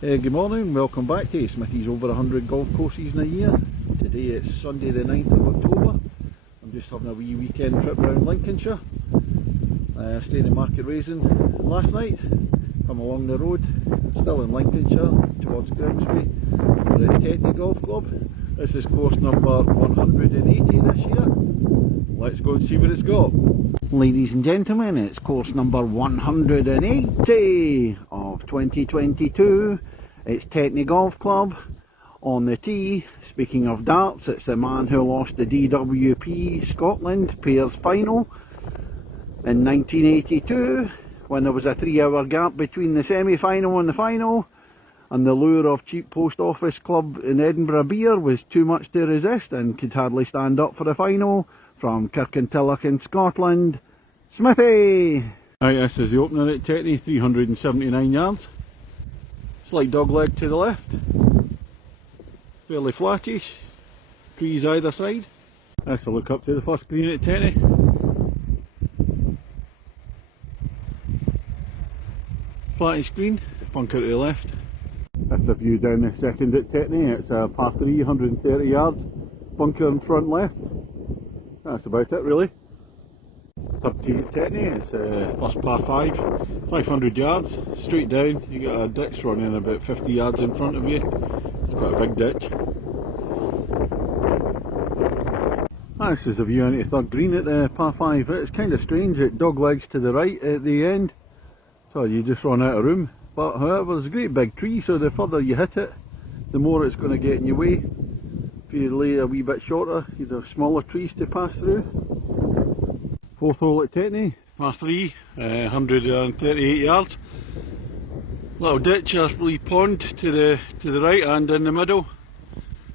Good morning, welcome back to Smithy's over 100 golf courses in a year. Today it's Sunday the 9th of October. I'm just having a wee weekend trip around Lincolnshire. Staying in Market Raisin last night, come along the road, still in Lincolnshire towards Grimsby. We're at Tetney Golf Club. This is course number 180 this year. Let's go and see what it's got. Ladies and gentlemen, it's course number 180 of 2022. It's Technic Golf Club. On the tee, speaking of darts, it's the man who lost the DWP Scotland Pairs Final in 1982, when there was a 3-hour gap between the semi-final and the final, and the lure of cheap post office club in Edinburgh beer was too much to resist and could hardly stand up for the final. From Kirkintilloch in Scotland, Smithy! Right, this is the opener at Tetney, 379 yards. Slight dogleg to the left. Fairly flattish. Trees either side. Let's look up to the first green at Tetney. Flattish green, bunker to the left. That's a view down the second at Tetney. It's a par 3, 130 yards. Bunker in front left. That's about it really. Third tee at Tetney, it's first par 5, 500 yards, straight down. You got a ditch running about 50 yards in front of you. It's quite a big ditch. This is a view into third green at the par 5. It's kind of strange, it doglegs to the right at the end, so you just run out of room. But however, there's a great big tree, so the further you hit it, the more it's going to get in your way. If you lay a wee bit shorter, you'd have smaller trees to pass through. Fourth hole at Tetney, par 3, 138 yards. Little ditch, a wee pond to the right and in the middle,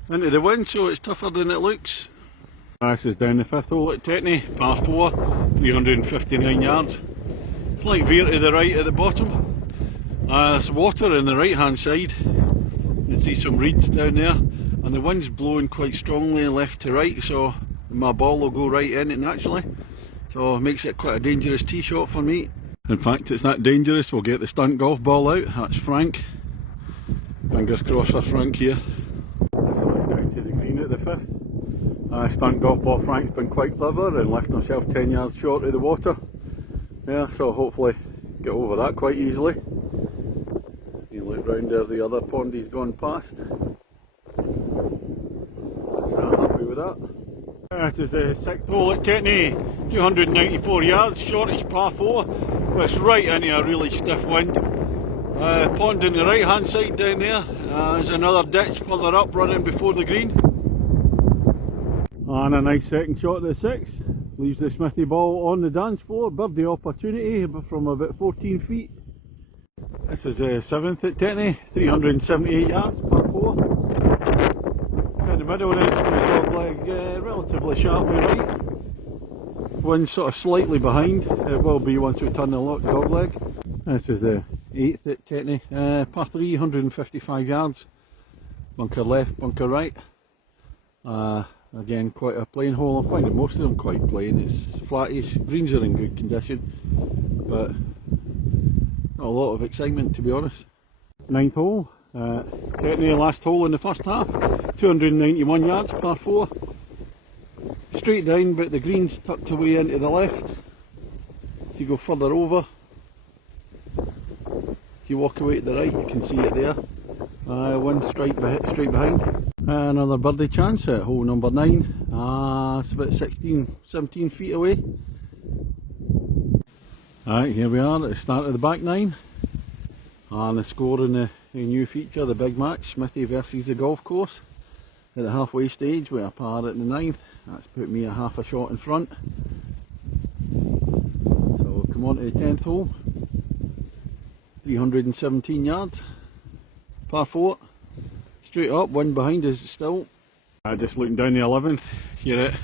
into the wind, so it's tougher than it looks. This is down the fifth hole at Tetney, par 4, 359 yards. Slight veer to the right at the bottom. There's water on the right hand side. You can see some reeds down there. And the wind's blowing quite strongly left to right, so my ball will go right in it naturally. So it makes it quite a dangerous tee shot for me. In fact, it's that dangerous, we'll get the stunt golf ball out. That's Frank. Fingers crossed for Frank here. So down to the green at the fifth. Stunt golf ball, Frank's been quite clever and left himself 10 yards short of the water. Yeah, so hopefully get over that quite easily. You look round, there's the other pond he's gone past. Happy with that. This is the sixth hole at Tetney, 294 yards, shortish par 4, but it's right into a really stiff wind. Pond on the right hand side down there, there's another ditch further up running before the green. And a nice second shot at the sixth, leaves the Smithy ball on the dance floor, birdie opportunity from about 14 feet. This is the seventh at Tetney, 378 yards, par 4. In the middle, and it's going to dogleg relatively sharply right. Wind sort of slightly behind, it will be once we turn the dogleg. This is the 8th at Tetney, par 3, 155 yards. Bunker left, bunker right. Again, quite a plain hole. I'm finding most of them quite plain. It's flattish, greens are in good condition, but not a lot of excitement to be honest. Ninth hole. Tetney, last hole in the first half, 291 yards, par 4. Straight down, but the green's tucked away into the left. If you go further over, if you walk away to the right, you can see it there. One straight behind. Another birdie chance at hole number 9. It's about 17 feet away. Alright, here we are at the start of the back 9. And the score in the new feature, the big match, Smithy versus the golf course. At the halfway stage, we're a par at the 9th. That's put me a half a shot in front. So we'll come on to the 10th hole. 317 yards. Par 4. Straight up, wind behind us still. Just looking down the 11th here at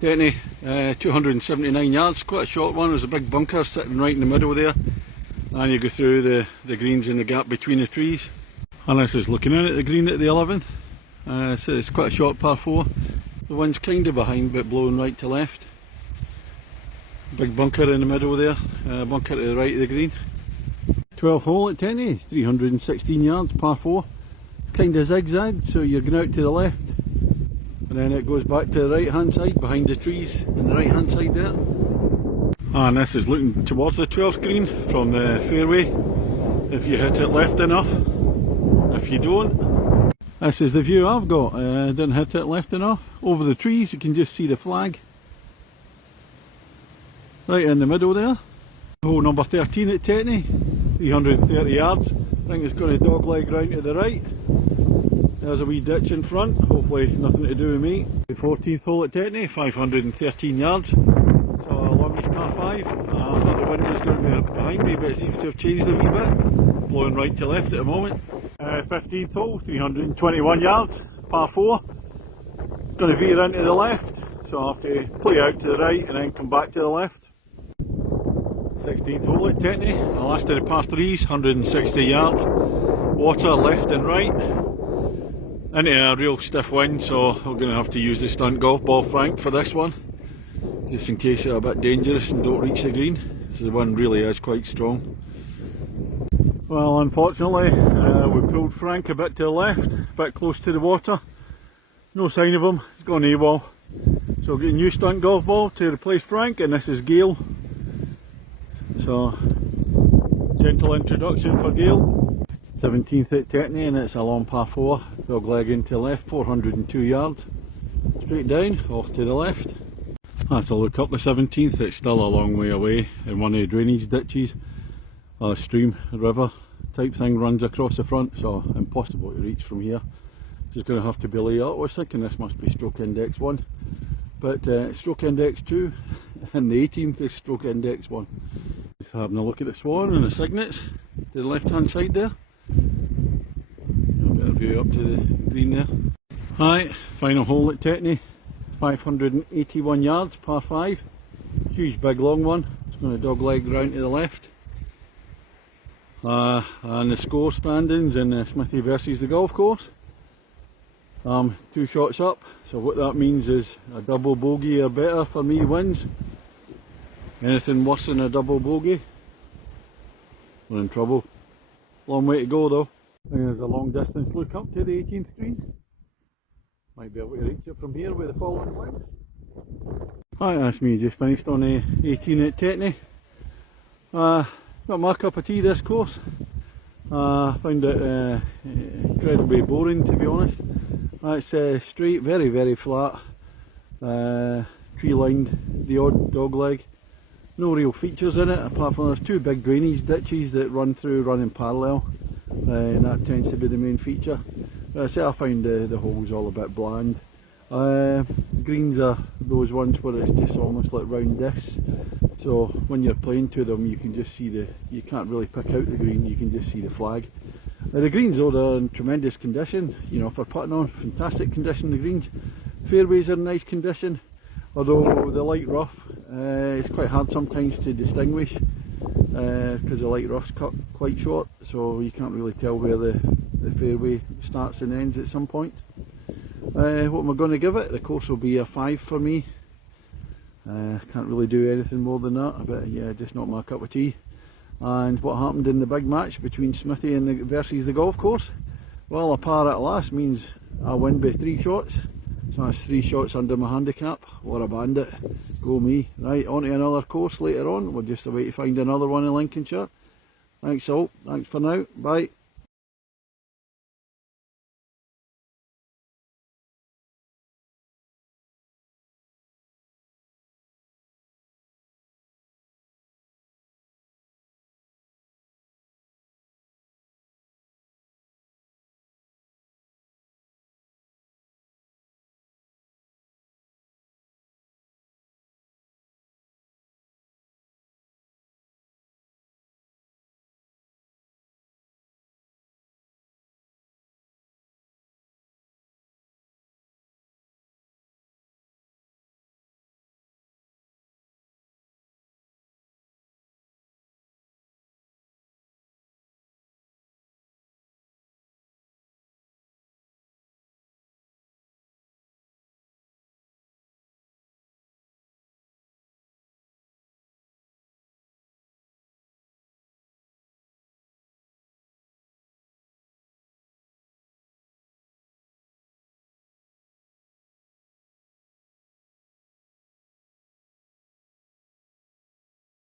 Tetney, 279 yards, quite a short one. There's a big bunker sitting right in the middle there. And you go through the greens in the gap between the trees. And this is looking in at the green at the 11th. So it's quite a short par 4. The wind's kind of behind but blowing right to left. Big bunker in the middle there, bunker to the right of the green. 12th hole at Tetney, 316 yards, par 4. Kind of zigzagged, so you're going out to the left and then it goes back to the right hand side behind the trees on the right hand side there. And this is looking towards the 12th green from the fairway if you hit it left enough. If you don't, this is the view I've got. I didn't hit it left enough. Over the trees you can just see the flag right in the middle there. Hole number 13 at Tetney, 330 yards. I think it's going to dogleg round to the right. There's a wee ditch in front, hopefully nothing to do with me. The 14th hole at Tetney, 513 yards. So a longish par 5. I thought the wind was going to be behind me, but it seems to have changed a wee bit. Blowing right to left at the moment. 15th hole, 321 yards, par 4. Going to veer into the left, so I'll have to play out to the right and then come back to the left. 16th hole at Tetney, the last of the par 3s, 160 yards. Water left and right. Into a real stiff wind, so we're going to have to use the stunt golf ball Frank for this one, just in case it's a bit dangerous and don't reach the green. So the wind really is quite strong. Well, unfortunately we pulled Frank a bit to the left, a bit close to the water. No sign of him, he's gone AWOL. So we'll get a new stunt golf ball to replace Frank, and this is Gale. So, gentle introduction for Gale. 17th at Tetney, and it's a long par 4, dog leg into the left, 402 yards, straight down, off to the left. That's a look up the 17th, it's still a long way away in one of the drainage ditches. A stream, a river type thing runs across the front, so impossible to reach from here. Just going to have to belay up. I was thinking this must be stroke index 1, but stroke index 2, and the 18th is stroke index 1. Just having a look at the swan and the cygnets to the left hand side there. View up to the green there. Right, final hole at Tetney, 581 yards, par 5. Huge big long one. It's going to dog leg round to the left. And the score standings in Smithy versus the golf course. 2 shots up, so what that means is a double bogey or better for me wins. Anything worse than a double bogey, we're in trouble. Long way to go though. There's a long distance look up to the 18th green. Might be able to reach it from here with the following wind. Right, that's me just finished on the 18 at Tetney. Not my cup of tea this course. I found it incredibly boring, to be honest. It's straight, very flat, tree lined, the odd dog leg. No real features in it apart from there's 2 big drainage ditches that run through running parallel. And that tends to be the main feature. I found the holes all a bit bland. Greens are those ones where it's just almost like round discs, so when you're playing to them you can just see you can't really pick out the green, you can just see the flag. The greens though, they're in tremendous condition, you know, for putting on, fantastic condition the greens. Fairways are in nice condition, although the light rough, it's quite hard sometimes to distinguish. Because the light rough's cut quite short, so you can't really tell where the fairway starts and ends at some point. What am I going to give it? The course will be a 5 for me. Can't really do anything more than that, but yeah, just not my cup of tea. And what happened in the big match between Smithy and versus the golf course? Well, a par at last means I win by 3 shots. So that's 3 shots under my handicap. What a bandit. Go me. Right, on to another course later on. We'll just await to find another one in Lincolnshire. Thanks all. Thanks for now. Bye.